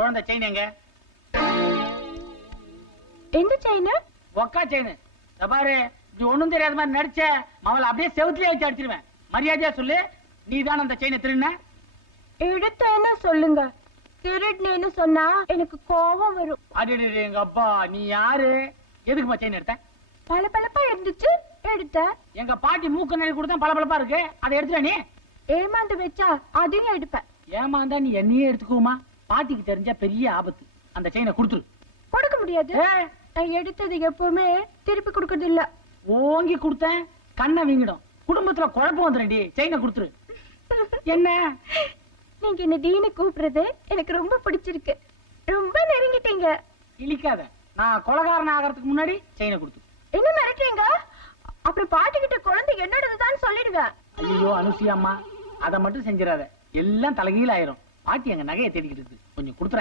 குழந்தை செயின் எங்க? எந்த செயின்? ஒக்கா செயின். பாரு, இப்படி ஒண்ணும் தெரியாத மாதிரி நடிச்ச அவளை அப்படியே செவுத்துலயே வச்சு அடிச்சிருவேன். மரியாதையா சொல்லு, நீதான் அந்த செயினை திருடின? எடுத்தேன்னு சொல்லுங்க. திருடுனேன்னு சொன்னா எனக்கு கோபம் வரும். அடி எங்க அப்பா, நீ யாரு? எதுக்குமா செயின் எடுத்த? பளபளப்பா இருந்துச்சு, எடுத்தேன். எங்க பாட்டி மூக்கு நெல் கொடுத்தா பளபளப்பா இருக்கு, அதை எடுத்துட்ட நீ? ஏமாந்து வச்சா அதையும் எடுப்பேன். ஏமாந்தா நீ என்னையே எடுத்துக்குமா? பாட்டிக்கு தெரிஞ்சா பெரிய ஆபத்து. அந்த செயினை கொடுத்துரு. கொடுக்க முடியாது. நான் எடுத்தது எப்பவுமே திருப்பி கொடுக்கறது இல்ல. ஓங்கி கொடுத்தேன் கண்ணை வீங்கிடும். குடும்பத்துல குழப்பம் வந்துடும்டி. செயினை கொடுத்துரு. என்ன நீங்க என்ன டீனு கூப்பிடுறது எனக்கு ரொம்ப பிடிச்சிருக்கு. ரொம்ப நெருங்கிட்டீங்க. இழிக்காத. நான் கொலகாரன் ஆகிறதுக்கு முன்னாடி செயினை கொடுத்து. என்ன மிரட்டுறீங்க? அப்புறம் பாட்டிக்கிட்ட குழந்தை என்னோடதுதான் சொல்லிடுவேன். ஐயோ அனுசியா அம்மா, அதை மட்டும் செஞ்சிடாத. எல்லாம் தலைகீழ ஆயிரும். பாட்டி எங்க நகையை தேடிக்கிட்டு இருக்கு. கொஞ்சம் கொடுத்துற.